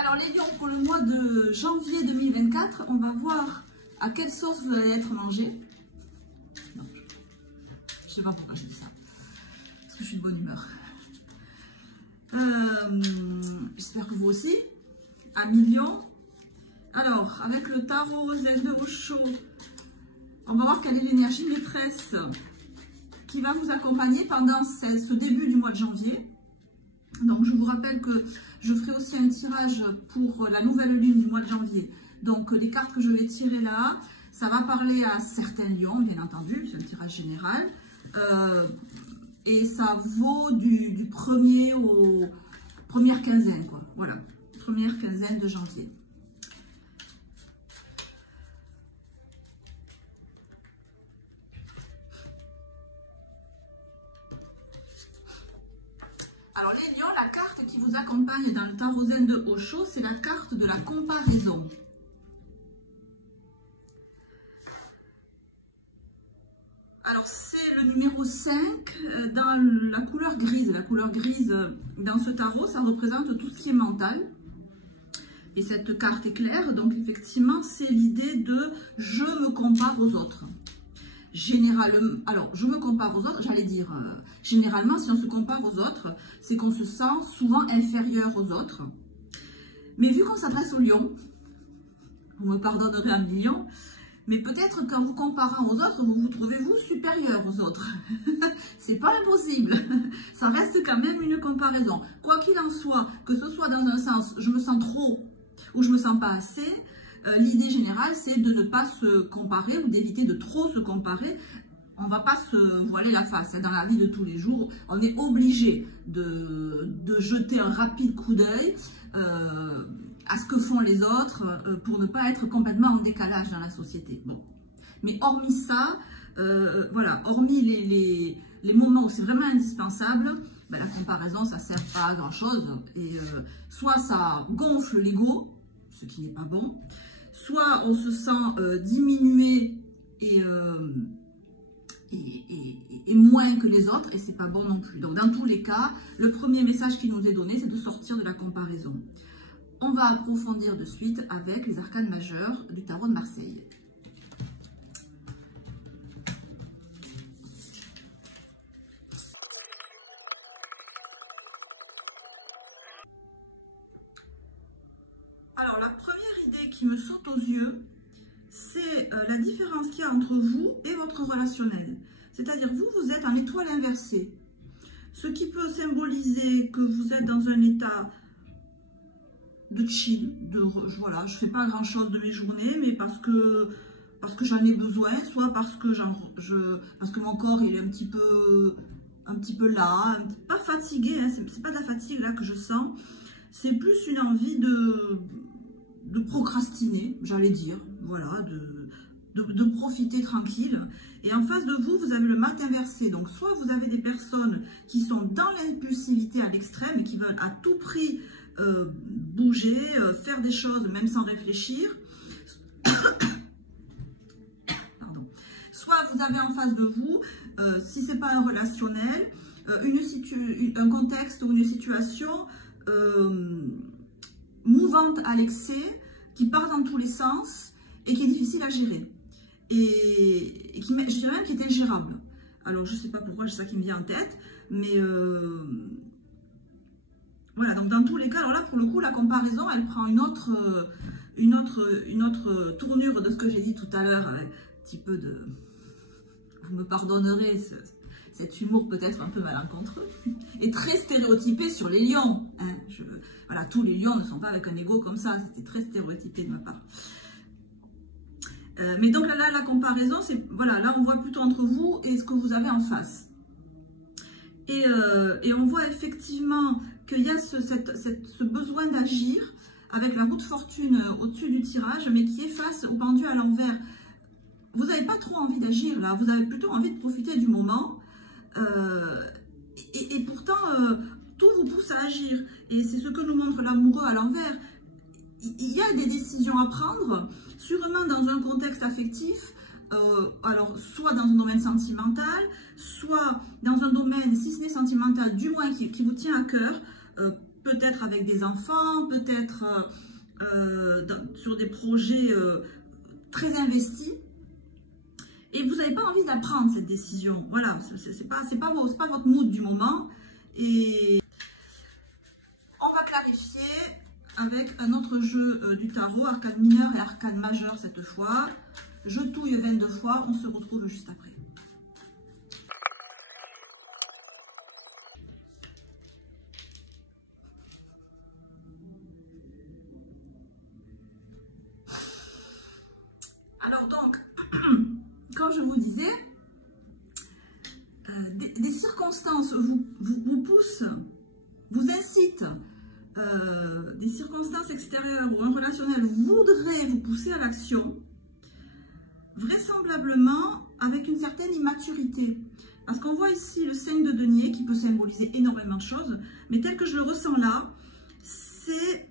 Alors les lions, pour le mois de janvier 2024, on va voir à quelle sauce vous allez être mangé. Non, je sais pas pourquoi je dis ça. Parce que je suis de bonne humeur. J'espère que vous aussi. Amis lions. Alors, avec le tarot Z de Osho, on va voir quelle est l'énergie maîtresse qui va vous accompagner pendant ce début du mois de janvier. Donc, je vous rappelle que je ferai aussi un tirage pour la nouvelle lune du mois de janvier. Donc, les cartes que je vais tirer là, ça va parler à certains lions, bien entendu, c'est un tirage général. Et ça vaut du 1er au première quinzaine, quoi. Voilà, première quinzaine de janvier. Alors les lions, la carte qui vous accompagne dans le tarot zen de Osho, c'est la carte de la comparaison. Alors c'est le numéro 5 dans la couleur grise. La couleur grise dans ce tarot, ça représente tout ce qui est mental. Et cette carte est claire, donc effectivement c'est l'idée de « je me compare aux autres ». Généralement, alors je me compare aux autres, j'allais dire, généralement si on se compare aux autres, c'est qu'on se sent souvent inférieur aux autres. Mais vu qu'on s'adresse aux lions, vous me pardonnerez à mes lions, mais peut-être qu'en vous comparant aux autres, vous vous trouvez vous supérieur aux autres. C'est pas impossible, ça reste quand même une comparaison. Quoi qu'il en soit, que ce soit dans un sens, je me sens trop ou je me sens pas assez, l'idée générale, c'est de ne pas se comparer ou d'éviter de trop se comparer. On ne va pas se voiler la face. Dans la vie de tous les jours, on est obligé de jeter un rapide coup d'œil à ce que font les autres pour ne pas être complètement en décalage dans la société. Bon. Mais hormis ça, voilà, hormis les moments où c'est vraiment indispensable, ben, la comparaison, ça ne sert pas à grand-chose. Et soit ça gonfle l'ego, ce qui n'est pas bon, soit on se sent diminué et moins que les autres, et c'est pas bon non plus. Donc dans tous les cas, le premier message qui nous est donné, c'est de sortir de la comparaison. On va approfondir de suite avec les arcanes majeurs du tarot de Marseille. Alors, la première idée qui me saute aux yeux, c'est la différence qu'il y a entre vous et votre relationnel. C'est-à-dire, vous êtes en étoile inversée. Ce qui peut symboliser que vous êtes dans un état de chill, voilà, je ne fais pas grand-chose de mes journées, mais parce que j'en ai besoin, soit parce que mon corps il est un petit peu là, pas fatigué, hein, c'est pas de la fatigue là que je sens, c'est plus une envie de procrastiner, j'allais dire, voilà, de profiter tranquille. Et en face de vous, vous avez le mat inversé. Donc, soit vous avez des personnes qui sont dans l'impulsivité à l'extrême et qui veulent à tout prix bouger, faire des choses même sans réfléchir. Pardon. Soit vous avez en face de vous, si ce n'est pas un relationnel, un contexte ou une situation mouvante à l'excès, qui part dans tous les sens et qui est difficile à gérer. Et qui, je dirais même, qui est ingérable. Alors, je ne sais pas pourquoi, c'est ça qui me vient en tête, mais voilà, donc dans tous les cas, alors là, pour le coup, la comparaison, elle prend une autre tournure de ce que j'ai dit tout à l'heure, un petit peu de... Vous me pardonnerez, cet humour peut-être un peu malencontreux, et très stéréotypé sur les lions. Hein. Voilà, tous les lions ne sont pas avec un ego comme ça, c'était très stéréotypé de ma part. Mais donc là, la comparaison, c'est, voilà, là on voit plutôt entre vous et ce que vous avez en face. Et on voit effectivement qu'il y a ce besoin d'agir avec la roue de fortune au-dessus du tirage, mais qui est face au pendu à l'envers. Vous n'avez pas trop envie d'agir là, vous avez plutôt envie de profiter du moment. Et pourtant, tout vous pousse à agir. Et c'est ce que nous montre l'amoureux à l'envers. Il y a des décisions à prendre, sûrement dans un contexte affectif, alors soit dans un domaine sentimental, soit dans un domaine, si ce n'est sentimental, du moins qui vous tient à cœur. peut-être avec des enfants, peut-être sur des projets très investis. Et vous n'avez pas envie de la prendre, cette décision. Voilà, c'est pas votre mood du moment. Et on va clarifier avec un autre jeu du tarot, arcane mineur et arcane majeur cette fois. Je touille 22 fois, on se retrouve juste après. Alors donc, comme je vous disais, des circonstances vous poussent, vous incitent, des circonstances extérieures ou un relationnel voudrait vous pousser à l'action, vraisemblablement avec une certaine immaturité. Parce qu'on voit ici le 5 de denier qui peut symboliser énormément de choses, mais tel que je le ressens là, c'est...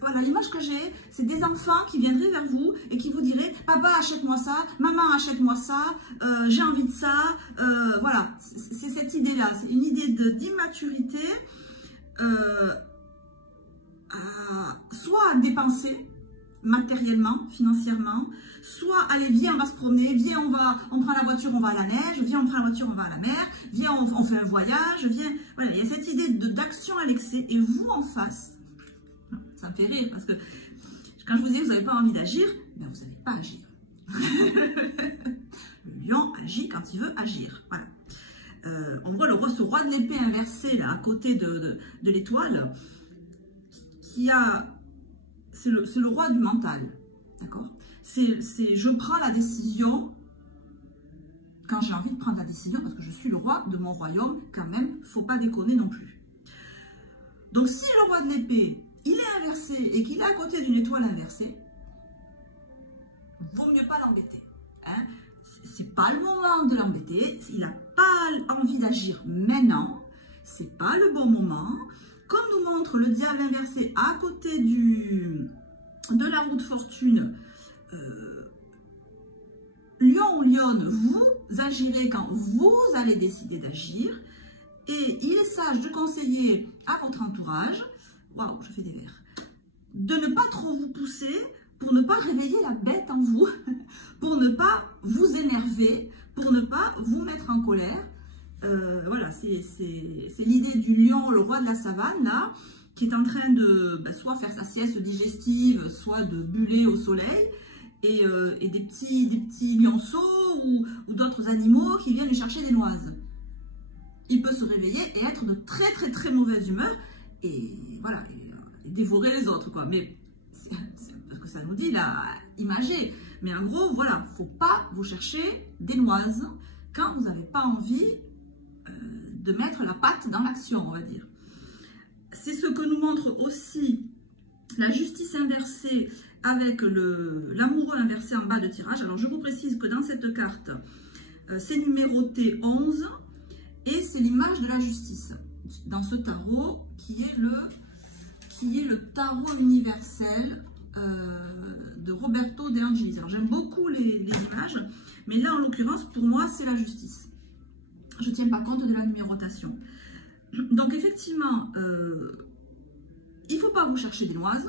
Voilà, l'image que j'ai, c'est des enfants qui viendraient vers vous et qui vous diraient « Papa, achète-moi ça, maman, achète-moi ça, j'ai envie de ça. » Voilà, c'est cette idée-là, c'est une idée d'immaturité, soit à dépenser matériellement, financièrement, soit « Allez, viens, on va se promener, viens, on prend la voiture, on va à la neige, viens, on prend la voiture, on va à la mer, viens, on fait un voyage, viens... » Voilà, il y a cette idée d'action à l'excès et vous en face. Ça me fait rire parce que quand je vous dis que vous n'avez pas envie d'agir, ben vous n'allez pas agir. Le lion agit quand il veut agir. Voilà. On voit ce roi de l'épée inversé là à côté de l'étoile qui a... C'est le roi du mental. D'accord? Je prends la décision quand j'ai envie de prendre la décision parce que je suis le roi de mon royaume quand même. Il ne faut pas déconner non plus. Donc si le roi de l'épée il est inversé et qu'il est à côté d'une étoile inversée, vaut mieux pas l'embêter. Hein? C'est pas le moment de l'embêter. Il n'a pas envie d'agir maintenant. C'est pas le bon moment. Comme nous montre le diable inversé à côté de la roue de fortune, lion ou lionne, vous agirez quand vous allez décider d'agir. Et il est sage de conseiller à votre entourage, waouh, je fais des vers, de ne pas trop vous pousser pour ne pas réveiller la bête en vous, pour ne pas vous énerver, pour ne pas vous mettre en colère. Voilà, c'est l'idée du lion, le roi de la savane, là, qui est en train de soit faire sa sieste digestive, soit de buller au soleil, et des petits lionceaux ou d'autres animaux qui viennent lui chercher des noises. Il peut se réveiller et être de très très très mauvaise humeur, et voilà, et dévorer les autres, quoi. Mais parce que ça nous dit là, imagez. Mais en gros, voilà, faut pas vous chercher des noises quand vous n'avez pas envie de mettre la patte dans l'action, on va dire. C'est ce que nous montre aussi la justice inversée avec l'amoureux inversé en bas de tirage. Alors je vous précise que dans cette carte, c'est numéroté 11 et c'est l'image de la justice dans ce tarot qui est le tarot universel de Roberto De Angelis. Alors j'aime beaucoup les images, mais là en l'occurrence pour moi c'est la justice. Je ne tiens pas compte de la numérotation. Donc effectivement, il ne faut pas vous chercher des noises.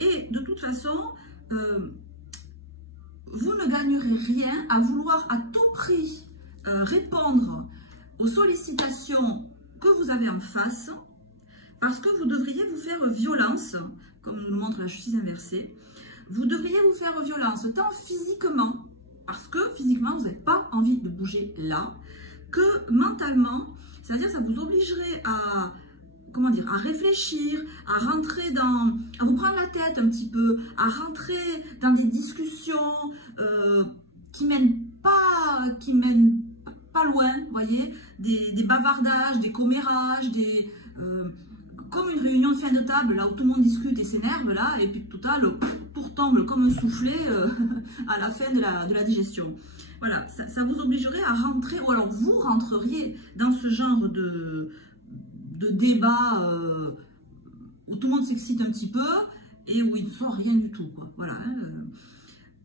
Et de toute façon, vous ne gagnerez rien à vouloir à tout prix répondre aux sollicitations que vous avez en face, parce que vous devriez vous faire violence, comme nous le montre la justice inversée. Vous devriez vous faire violence tant physiquement, parce que physiquement vous n'avez pas envie de bouger là, que mentalement, c'est-à-dire ça vous obligerait à, comment dire, à réfléchir, à rentrer à vous prendre la tête un petit peu, à rentrer dans des discussions qui mènent pas loin, vous voyez, des bavardages, des commérages, comme une réunion de fin de table, là où tout le monde discute et s'énerve, là, et puis total, tout tombe comme un soufflet à la fin de la digestion. Voilà, ça vous obligerait à rentrer, ou alors vous rentreriez dans ce genre de débat où tout le monde s'excite un petit peu et où il ne sent rien du tout, quoi. Voilà, hein.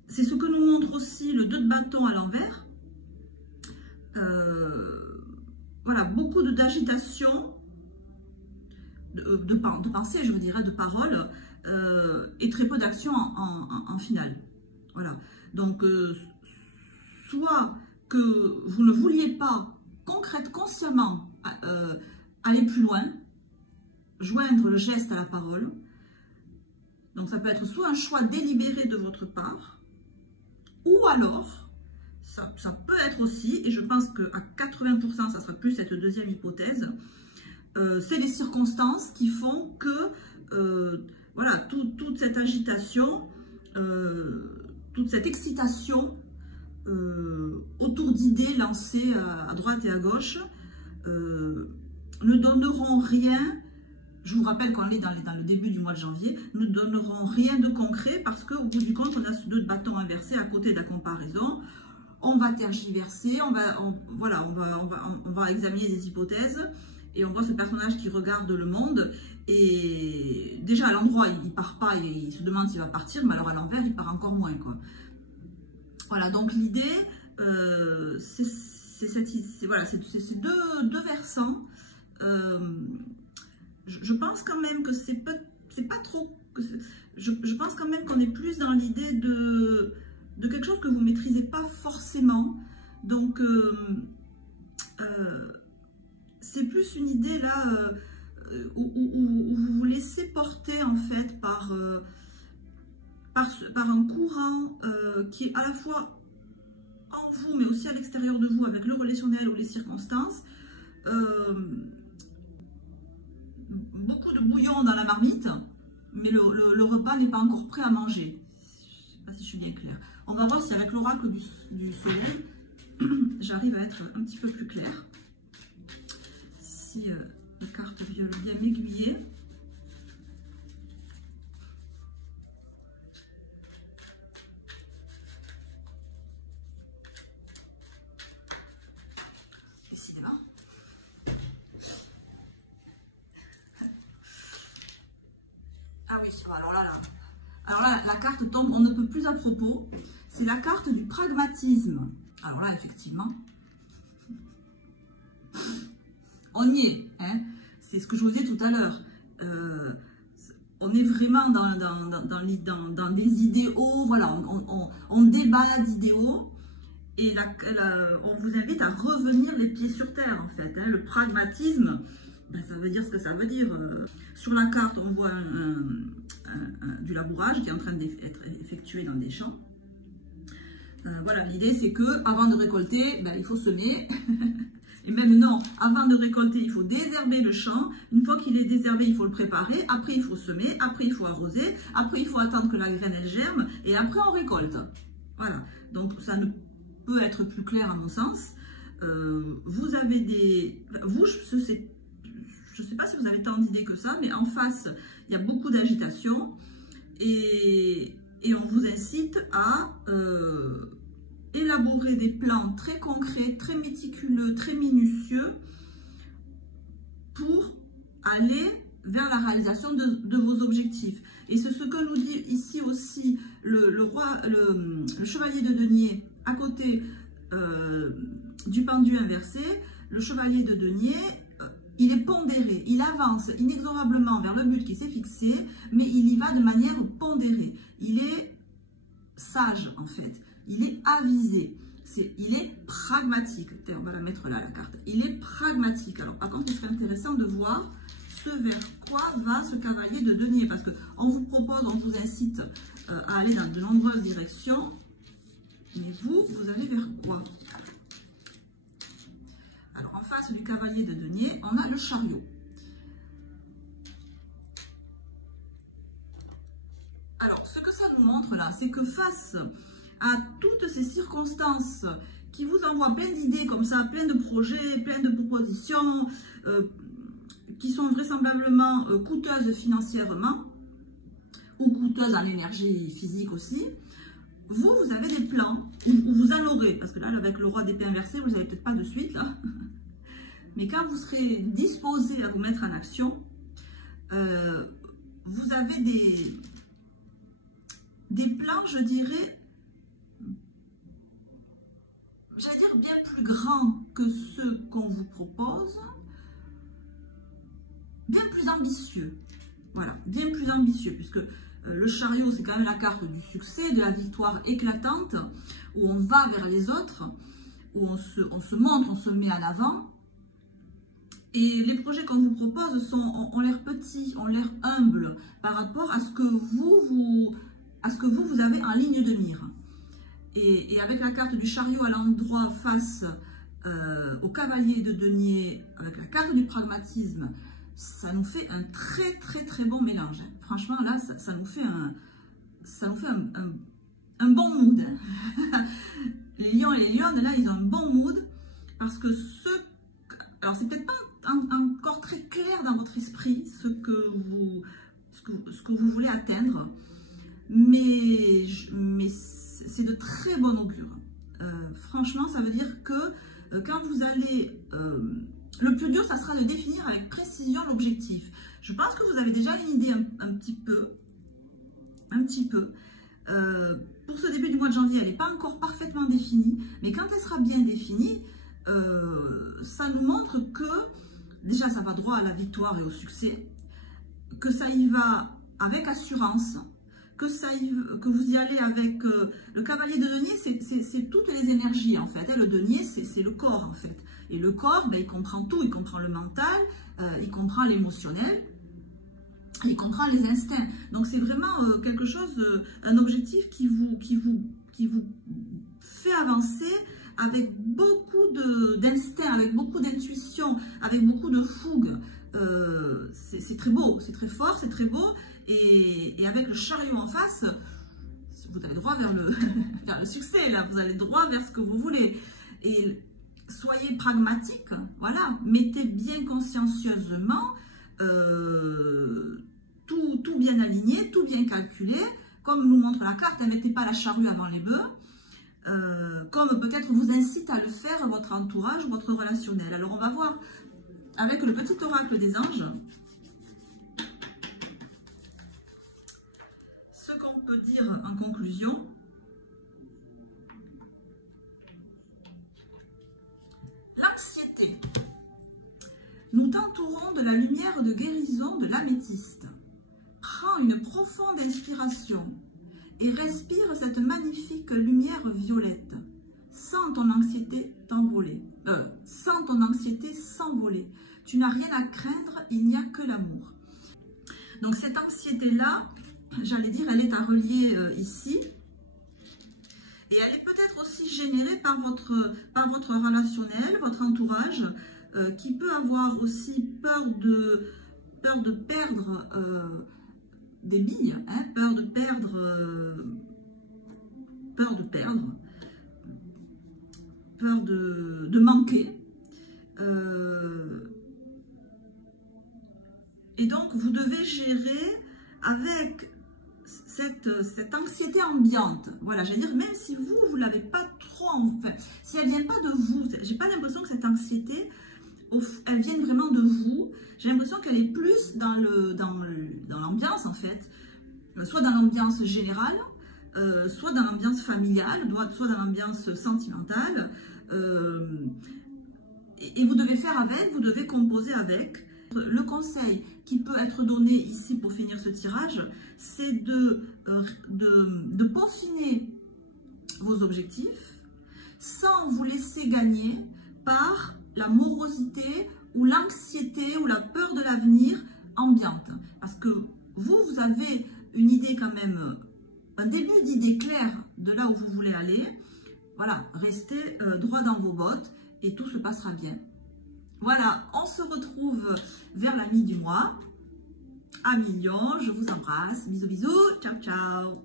C'est ce que nous montre aussi le 2 de bâton à l'envers. Voilà, beaucoup d'agitation, de pensée, je veux dire, de parole, et très peu d'action en finale. Voilà. Donc, soit que vous ne vouliez pas consciemment aller plus loin, joindre le geste à la parole. Donc, ça peut être soit un choix délibéré de votre part, ou alors, ça peut être aussi, et je pense qu'à 80%, ça sera plus cette deuxième hypothèse, c'est les circonstances qui font que voilà, toute cette agitation, toute cette excitation autour d'idées lancées à droite et à gauche ne donneront rien. Je vous rappelle qu'on est dans le début du mois de janvier, ne donneront rien de concret parce qu'au bout du compte, on a ce 2 bâtons inversés à côté de la comparaison. On va tergiverser, on va examiner des hypothèses et on voit ce personnage qui regarde le monde et déjà à l'endroit, il ne part pas, il se demande s'il va partir, mais alors à l'envers, il part encore moins, quoi. Voilà, donc l'idée, c'est ces deux versants. Je pense quand même que c'est pas trop... Je pense quand même qu'on est plus dans l'idée de quelque chose que vous ne maîtrisez pas forcément. Donc, c'est plus une idée là où vous vous laissez porter en fait par un courant qui est à la fois en vous, mais aussi à l'extérieur de vous, avec le relationnel ou les circonstances. Beaucoup de bouillon dans la marmite, mais le repas n'est pas encore prêt à manger. Je ne sais pas si je suis bien claire. On va voir si avec l'oracle du soleil, j'arrive à être un petit peu plus claire. Si les cartes viennent bien m'aiguiller. Décidément. Ah oui, alors là, la carte tombe, on ne peut plus à propos. C'est la carte du pragmatisme. Alors là, effectivement, on y est. Hein, c'est ce que je vous disais tout à l'heure. On est vraiment dans des idéaux. Voilà, on débat d'idéaux. Et on vous invite à revenir les pieds sur terre, en fait. Hein. Le pragmatisme, ben, ça veut dire ce que ça veut dire. Sur la carte, on voit du labourage qui est en train d'être effectué dans des champs. Voilà, l'idée c'est que avant de récolter, ben, il faut semer. Et même non, avant de récolter, il faut désherber le champ. Une fois qu'il est désherbé, il faut le préparer. Après, il faut semer. Après, il faut arroser. Après, il faut attendre que la graine elle germe. Et après, on récolte. Voilà. Donc, ça ne peut être plus clair à mon sens. Vous avez des... Vous, je ne sais pas si vous avez tant d'idées que ça, mais en face, il y a beaucoup d'agitation. Et on vous incite à élaborer des plans très concrets, très méticuleux, très minutieux pour aller vers la réalisation de vos objectifs. Et c'est ce que nous dit ici aussi le chevalier de denier à côté du pendu inversé. Le chevalier de denier, il est pondéré, il avance inexorablement vers le but qui s'est fixé, mais il y va de manière pondérée. Il est sage en fait, il est avisé, il est pragmatique. On va la mettre là, la carte. Il est pragmatique. Alors par contre, il serait intéressant de voir ce vers quoi va ce cavalier de denier, parce qu'on vous propose, on vous incite à aller dans de nombreuses directions, mais vous allez vers quoi? Alors en face du cavalier de denier, on a le chariot. Alors, ce que ça nous montre là, c'est que face à toutes ces circonstances qui vous envoient plein d'idées comme ça, plein de projets, plein de propositions, qui sont vraisemblablement coûteuses financièrement, ou coûteuses en énergie physique aussi, vous avez des plans, où vous en aurez, parce que là, avec le roi d'épée inversé, vous n'avez peut-être pas de suite, là. Mais quand vous serez disposé à vous mettre en action, vous avez des plans, je dirais, j'allais dire bien plus grands que ceux qu'on vous propose, bien plus ambitieux. Voilà, bien plus ambitieux, puisque le chariot, c'est quand même la carte du succès, de la victoire éclatante, où on va vers les autres, où on se montre, on se met en avant. Et les projets qu'on vous propose ont l'air petits, ont l'air humbles par rapport à ce que vous avez en ligne de mire. Et avec la carte du chariot à l'endroit face au cavalier de denier, avec la carte du pragmatisme, ça nous fait un très bon mélange. Hein. Franchement, là, ça nous fait un bon mood. Hein. Les lions et les lionnes, là, ils ont un bon mood parce que alors, c'est peut-être pas encore très clair dans votre esprit ce que vous voulez atteindre, mais c'est de très bon augure. Franchement, ça veut dire que quand vous allez... le plus dur, ça sera de définir avec précision l'objectif. Je pense que vous avez déjà une idée un petit peu. Pour ce début du mois de janvier, elle n'est pas encore parfaitement définie, mais quand elle sera bien définie, ça nous montre que déjà ça va droit à la victoire et au succès, que ça y va avec assurance, que vous y allez avec le cavalier de denier, c'est toutes les énergies en fait. Le denier, c'est le corps en fait. Et le corps, ben, il comprend tout, il comprend le mental, il comprend l'émotionnel, il comprend les instincts. Donc c'est vraiment quelque chose, un objectif qui vous fait avancer avec beaucoup d'instinct, avec beaucoup d'intuition, avec beaucoup de fougue. C'est très beau, c'est très fort, c'est très beau. Et avec le chariot en face, vous allez droit vers le succès, là. Vous allez droit vers ce que vous voulez. Et soyez pragmatique, voilà. Mettez bien consciencieusement tout bien aligné, tout bien calculé. Comme nous montre la carte, ne mettez pas la charrue avant les bœufs. Comme peut-être vous incite à le faire votre entourage, votre relationnel. Alors on va voir avec le petit oracle des anges ce qu'on peut dire en conclusion. L'anxiété. Nous t'entourons de la lumière de guérison de l'améthyste. Prends une profonde inspiration et respire cette magnifique lumière violette. Sens ton anxiété t'envoler. Sens ton anxiété s'envoler. Tu n'as rien à craindre, il n'y a que l'amour. Donc cette anxiété-là, j'allais dire, elle est à relier ici. Et elle est peut-être aussi générée par votre relationnel, votre entourage, qui peut avoir aussi peur de perdre des billes, hein, peur de perdre, peur de manquer. Et donc, vous devez gérer avec cette anxiété ambiante. Voilà, j'allais dire, même si vous ne l'avez pas trop, enfin, si elle ne vient pas de vous, j'ai pas l'impression que cette anxiété, elle vient vraiment de vous. J'ai l'impression qu'elle est plus dans l'ambiance, en fait, soit dans l'ambiance générale, soit dans l'ambiance familiale, soit dans l'ambiance sentimentale. Et vous devez faire avec, vous devez composer avec. Le conseil qui peut être donné ici pour finir ce tirage, c'est de peaufiner vos objectifs sans vous laisser gagner par la morosité ou l'anxiété ou la peur de l'avenir ambiante. Parce que vous avez une idée quand même, un début d'idée claire de là où vous voulez aller. Voilà, restez droit dans vos bottes et tout se passera bien. Voilà, on se retrouve vers la mi du mois. Amis lions, je vous embrasse. Bisous, bisous. Ciao, ciao.